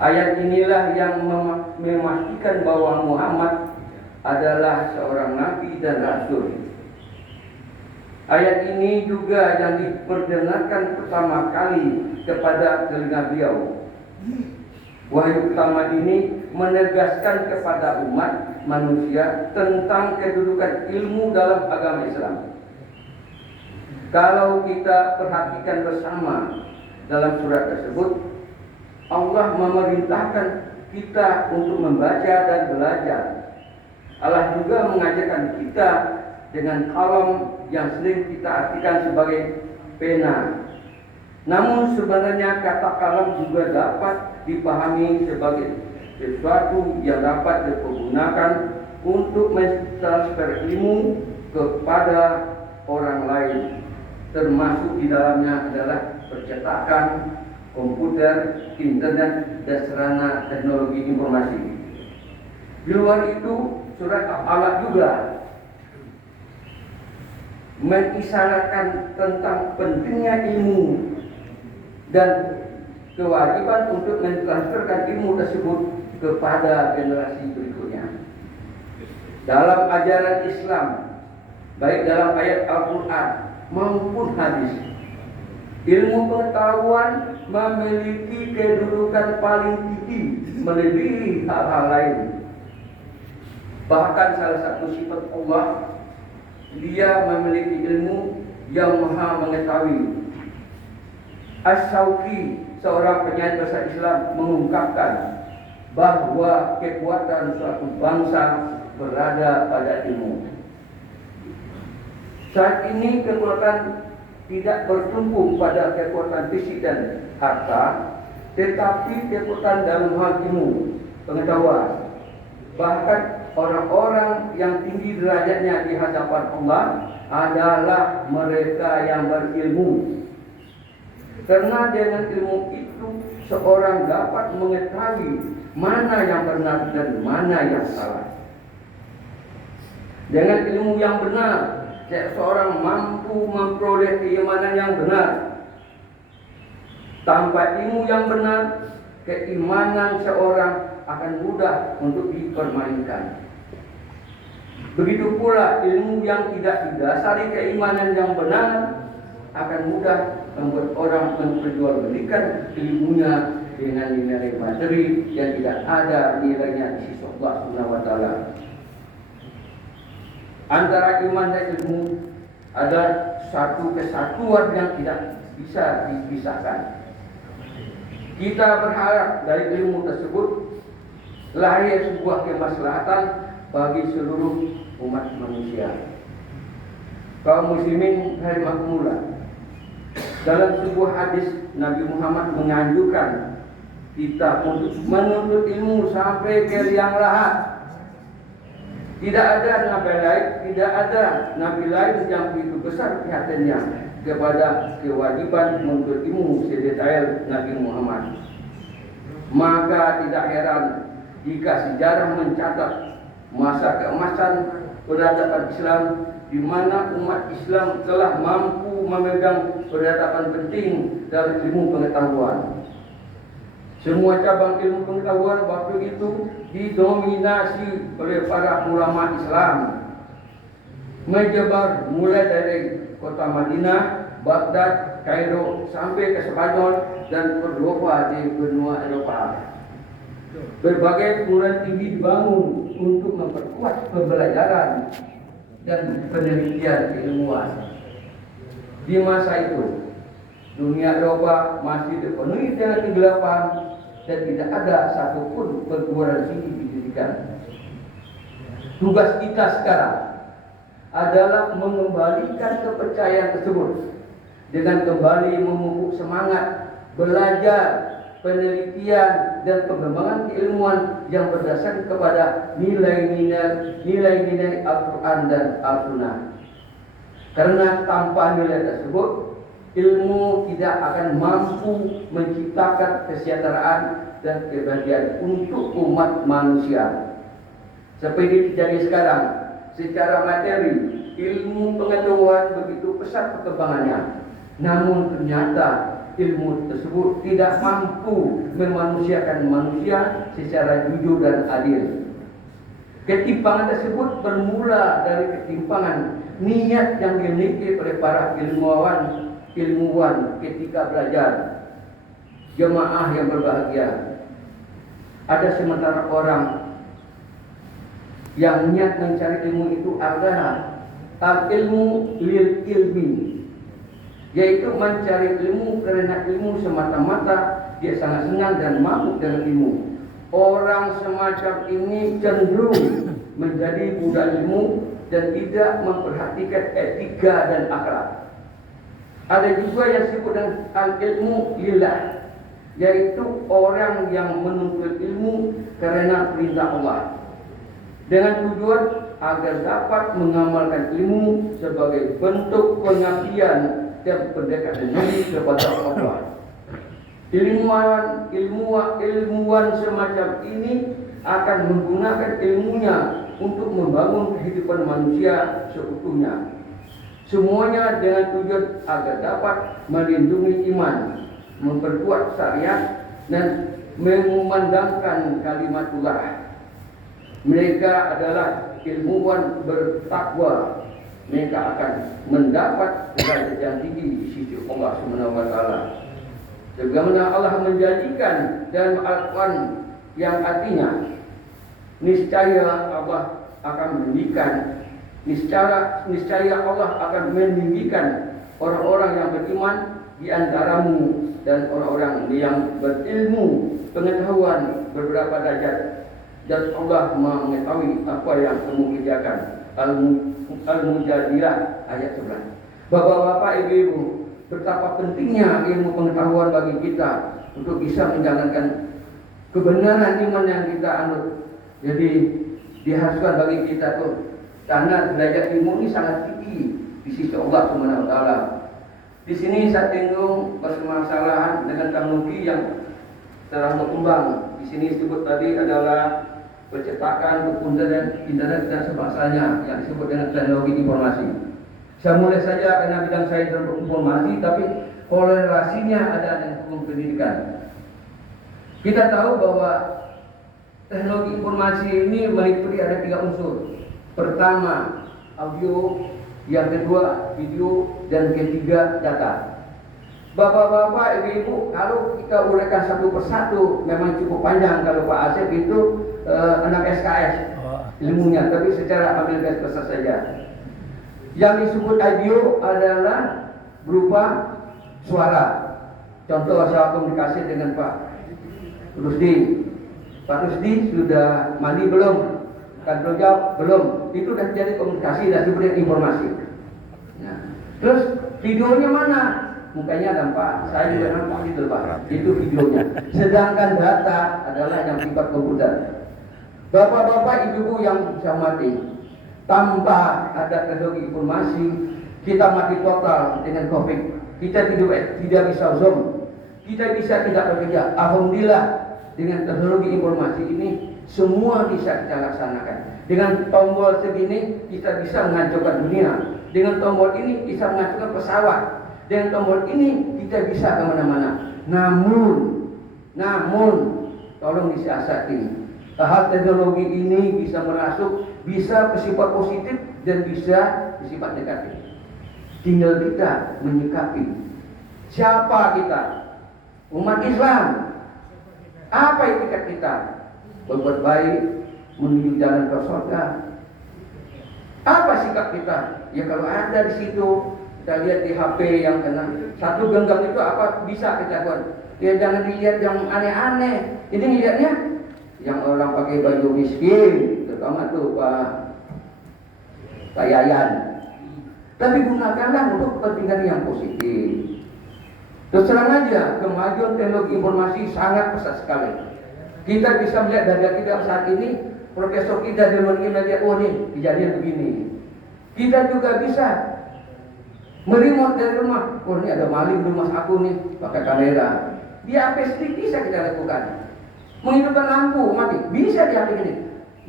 Ayat inilah yang memastikan bahwa Muhammad adalah seorang nabi dan rasul. Ayat ini juga yang diperdengarkan pertama kali kepada telinga beliau. Wahyu pertama ini menegaskan kepada umat manusia tentang kedudukan ilmu dalam agama Islam. Kalau kita perhatikan bersama dalam surat tersebut, Allah memerintahkan kita untuk membaca dan belajar. Allah juga mengajarkan kita dengan kalam yang sering kita artikan sebagai pena. Namun sebenarnya kata kalam juga dapat dipahami sebagai sesuatu yang dapat dipergunakan untuk mentransfer ilmu kepada orang lain. Termasuk di dalamnya adalah percetakan, komputer, internet, dan sarana teknologi informasi. Di luar itu, surat Allah juga mengisyaratkan tentang pentingnya ilmu dan kewajiban untuk mentransferkan ilmu tersebut kepada generasi berikutnya. Dalam ajaran Islam, baik dalam ayat Al-Quran maupun hadis, ilmu pengetahuan memiliki kedudukan paling tinggi melebihi hal-hal lain. Bahkan salah satu sifat Allah, Dia memiliki ilmu yang maha mengetahui. As-Sawqi, seorang penyair bahasa Islam, mengungkapkan bahwa kekuatan suatu bangsa berada pada ilmu. Saat ini kekuatan tidak bertumpu pada kekuatan fisik dan harta, tetapi kekuatan dalam hal ilmu, pengetahuan. Bahkan orang-orang yang tinggi derajatnya di hadapan Allah adalah mereka yang berilmu. Karena dengan ilmu itu seorang dapat mengetahui mana yang benar dan mana yang salah. Dengan ilmu yang benar, seorang mampu memperoleh keimanan yang benar. Tanpa ilmu yang benar, keimanan seorang akan mudah untuk dipermainkan. Begitu pula ilmu yang tidak didasari keimanan yang benar akan mudah membuat orang memperjualbelikan ilmunya dengan nilai materi yang tidak ada nilainya di sisi Allah Subhanahu wa taala. Antara iman dan ilmu ada satu kesatuan yang tidak bisa dipisahkan. Kita berharap dari ilmu tersebut lahir sebuah kemaslahatan bagi seluruh umat manusia. Kaum muslimin rahimakumullah. Dalam sebuah hadis Nabi Muhammad menganjurkan kita untuk menuntut ilmu sampai ke liang lahat. Tidak ada nabi lain yang begitu besar perhatiannya kepada kewajiban menuntut ilmu sedetail Nabi Muhammad. Maka tidak heran jika sejarah mencatat masa keemasan peradaban Islam di mana umat Islam telah mampu memegang peradaban penting dalam ilmu pengetahuan. Semua cabang ilmu pengetahuan waktu itu didominasi oleh para ulama Islam, menyebar mulai dari kota Madinah, Baghdad, Kairo sampai ke Spanyol dan Eropa di benua Eropa. Berbagai perguruan tinggi dibangun untuk memperkuat pembelajaran dan penelitian ilmuwan. Di masa itu, dunia Eropa masih dipenuhi dengan kegelapan dan tidak ada satupun perguruan tinggi pendidikan. Tugas kita sekarang adalah mengembalikan kepercayaan tersebut dengan kembali memupuk semangat belajar, penelitian dan pengembangan keilmuan yang berdasarkan kepada nilai-nilai Al-Quran dan Al-Sunnah. Karena tanpa nilai tersebut, ilmu tidak akan mampu menciptakan kesejahteraan dan kebahagiaan untuk umat manusia. Seperti terjadi sekarang, secara materi, ilmu pengetahuan begitu pesat perkembangannya. Namun ternyata ilmu tersebut tidak mampu memanusiakan manusia secara jujur dan adil. Ketimpangan tersebut bermula dari ketimpangan niat yang dimiliki oleh para ilmuwan ketika belajar. Jemaah yang berbahagia, ada sementara orang yang niat mencari ilmu itu adalah al-ilmu lil ilmi, yaitu mencari ilmu karena ilmu semata-mata dia sangat senang dan mabuk dengan ilmu. Orang semacam ini cenderung menjadi budak ilmu dan tidak memperhatikan etika dan akhlak. Ada juga yang disebut dengan al-ilmu lillah, yaitu orang yang menuntut ilmu karena perintah Allah, dengan tujuan agar dapat mengamalkan ilmu sebagai bentuk pengabdian dan pendekatan diri kepada Allah. Ilmuwan semacam ini akan menggunakan ilmunya untuk membangun kehidupan manusia seutuhnya. Semuanya dengan tujuan agar dapat melindungi iman, memperkuat syariat, dan mengumandangkan kalimatullah. Mereka adalah ilmuwan bertakwa. Mereka akan mendapat derajat yang tinggi di sisi Allah Subhanahu wa taala. Sebagaimana Allah menjanjikan dalam Al-Quran yang artinya niscaya Allah akan meninggikan, niscaya Allah akan meninggikan orang-orang yang beriman di antaramu dan orang-orang yang berilmu pengetahuan beberapa derajat, dan Allah mengetahui apa yang kamu kerjakan. Al-Mujadilah ayat 11. Bapak-bapak, ibu-ibu, betapa pentingnya ilmu pengetahuan bagi kita untuk bisa menjalankan kebenaran iman yang kita anut. Jadi diharuskan bagi kita tuh, karena derajat ilmu ini sangat tinggi di sisi Allah Subhanahu wa taala. Di sini saya tengok permasalahan dengan teknologi yang telah berkembang. Di sini disebut tadi adalah percetakan, berkunjungan internet dan sebagainya yang disebut dengan teknologi informasi. Saya mulai saja karena bidang saya informasi, tapi korelasinya ada dengan hukum pendidikan. Kita tahu bahwa teknologi informasi ini meliputi ada 3 unsur. Pertama, audio, yang kedua, video, dan ketiga, data. Bapak-bapak, ibu-ibu, kalau kita uraikan satu persatu memang cukup panjang. Kalau Pak Asep itu 6 SKS ilmunya, tapi secara ambil garis besar saja. Yang disebut audio adalah berupa suara. Contoh saya komunikasi dengan Pak Rusdi. Pak Rusdi sudah mandi belum? Kan jawab belum. Itu sudah jadi komunikasi dan disebut informasi. Nah, terus videonya mana? Mukanya nampak, saya juga nampak gitu Pak. Itu videonya. Sedangkan data adalah yang sifat komputer. Bapak-bapak, ibu-ibu yang saya hormati, tanpa ada teknologi informasi, kita mati total dengan COVID. Kita tidak bisa Zoom, kita bisa tidak bekerja. Alhamdulillah dengan teknologi informasi ini semua bisa kita laksanakan. Dengan tombol segini kita bisa menghancurkan dunia. Dengan tombol ini bisa menghancurkan pesawat. Dengan tombol ini kita bisa kemana-mana. Namun tolong disiasati. Hal teknologi ini bisa merasuk, bisa bersifat positif dan bisa bersifat negatif. Tinggal kita menyikapi. Siapa kita? Umat Islam. Apa etikat kita? Berbuat baik, menuju jalan ke surga. Apa sikap kita? Ya kalau ada di situ, kita lihat di HP yang kena satu genggam itu apa bisa kita buat? Ya jangan dilihat yang aneh-aneh. Ini lihatnya yang orang pakai baju miskin, terutama tuh Pak Yayan. Tapi gunakanlah untuk kepentingan yang positif. Terus terang aja, kemajuan teknologi informasi sangat pesat sekali. Kita bisa melihat data kita saat ini, profesor kita di luar negeri melihat, oh nih kejadian begini. Kita juga bisa meremote dari rumah, oh ini ada maling di rumah aku nih, pakai kamera. Di HP sendiri bisa kita lakukan. Menghidupkan lampu mati bisa di HP ini.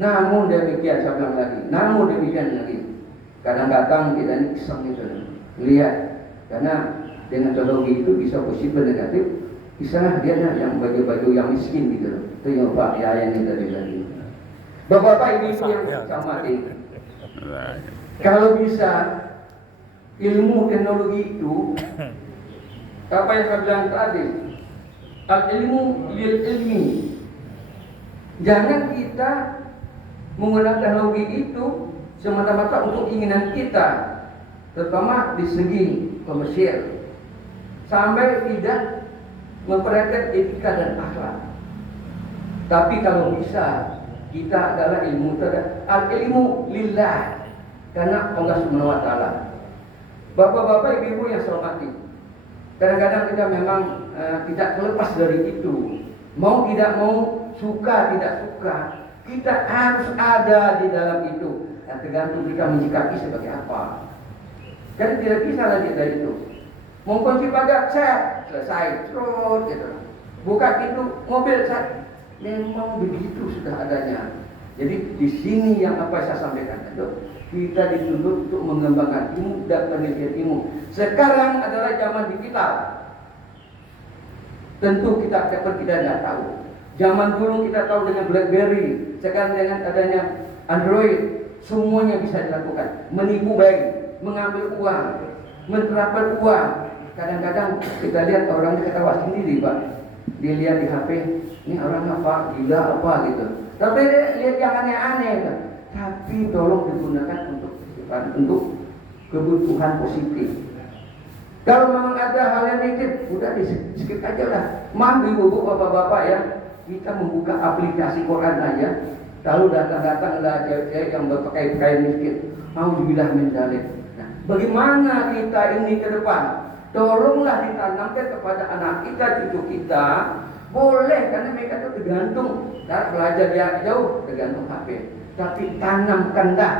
Namun demikian saya bilang lagi, kadang-kadang kita ini iseng gitu lihat, karena dengan teknologi itu bisa positif dan negatif. Misalnya dia yang baju-baju yang miskin gitu loh. Itu yang Pak Yayan ini tadi. Bapak-bapak ibu yang saya hormati, kalau bisa ilmu teknologi itu apa yang saya bilang tadi, al ilmu lil ilmi. Jangan kita menggunakan teknologi itu semata-mata untuk keinginan kita, terutama di segi komersial, sampai tidak memperhatikan etika dan akhlak. Tapi kalau bisa, kita adalah ilmu al ilmu lillah, karena Allah Subhanahu wa taala. Bapak-bapak, ibu-ibu yang saya hormati, kadang-kadang kita memang tidak terlepas dari itu. Mau tidak mau, suka tidak suka, kita harus ada di dalam itu. Dan tergantung kita menyikapi sebagai apa. Dan tidak bisa lagi dari itu. Mau kunci pagar, set, selesai, terus gitu. Buka pintu mobil, set. Memang begitu sudah adanya. Jadi di sini yang apa saya sampaikan itu, kita dituntut untuk mengembangkan ilmu dan penelitian ilmu. Sekarang adalah zaman digital. Tentu kita tidak tahu. Zaman dulu kita tahu dengan BlackBerry, sekarang dengan adanya Android, semuanya bisa dilakukan. Menipu baik, mengambil uang, menerapkan uang. Kadang-kadang kita lihat orangnya ketawa sendiri, Pak. Dia lihat di HP, ini orang apa, gila apa gitu. Tapi lihat yang aneh-aneh kan. Tapi tolong digunakan untuk kebutuhan positif. Kalau memang ada hal yang negatif, udah di-skip aja lah. Maaf ibu-ibu, bapak-bapak ya, kita membuka aplikasi Quran aja. Lalu datang-datang ada cewek yang berpakaian miskin, mau dibilang mendalik. Nah, bagaimana kita ini ke depan? Tolonglah ditanamkan kepada anak kita, cucu kita. Boleh, karena mereka itu tergantung. Belajar jarak jauh, tergantung HP. Tapi tanamkanlah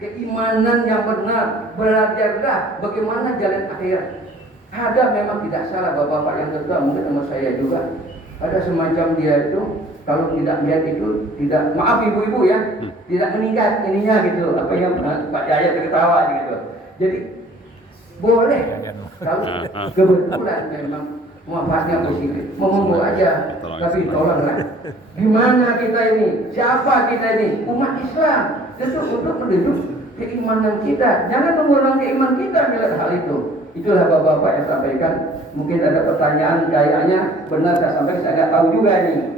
keimanan yang benar. Belajarlah bagaimana jalan akhirat. Ada memang tidak salah bapak-bapak yang tertua, mungkin sama saya juga. Ada semacam dia itu, kalau tidak melihat itu, tidak, maaf ibu-ibu ya, tidak meningkat ininya gitu. Apa yang Pak Yaya terketawa gitu. Jadi boleh kalau kebetulan memang manfaatnya positif, ngomong aja. Tapi tolonglah, gimana kita ini? Siapa kita ini? Umat Islam. Tentu untuk mendidik keimanan kita. Jangan mengurangi keimanan kita melihat hal itu. Itulah bapak-bapak yang sampaikan. Mungkin ada pertanyaan, kayaknya benar saya sampaikan, saya nggak tahu juga nih.